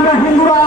আমরা হিন্দুরা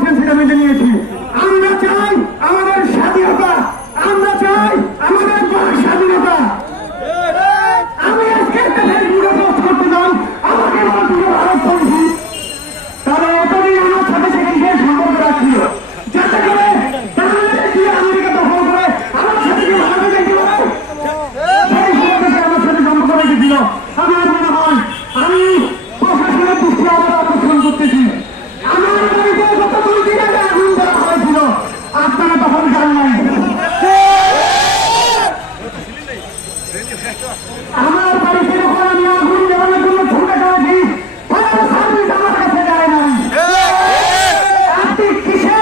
天才的问题你也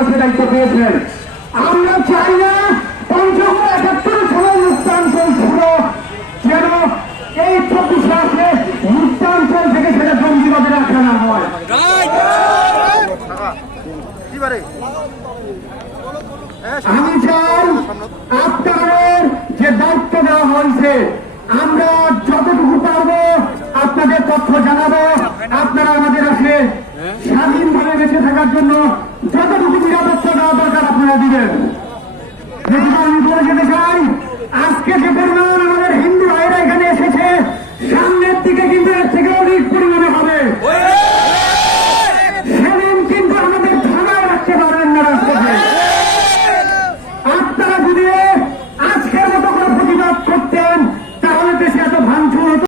মানুষের দায়িত্ব পেয়েছেন। আমরা চাই না পঞ্চম একাত্তর সালের মুক্তাঞ্চল ছিল। যেন এই প্রতিষ্ঠানে মুক্তাঞ্চল থেকে সেটা জঙ্গিবাদে রাখা না হয়। আমি চাই আপনাদের যে দায়িত্ব দেওয়া হয়েছে, আমরা যতটুকু পারব আপনাদের তথ্য জানাব। আপনারা আমাদের আসে স্বাধীনভাবে বেঁচে থাকার জন্য দিবেন। যদি আমি বলে যেতে আজকে যে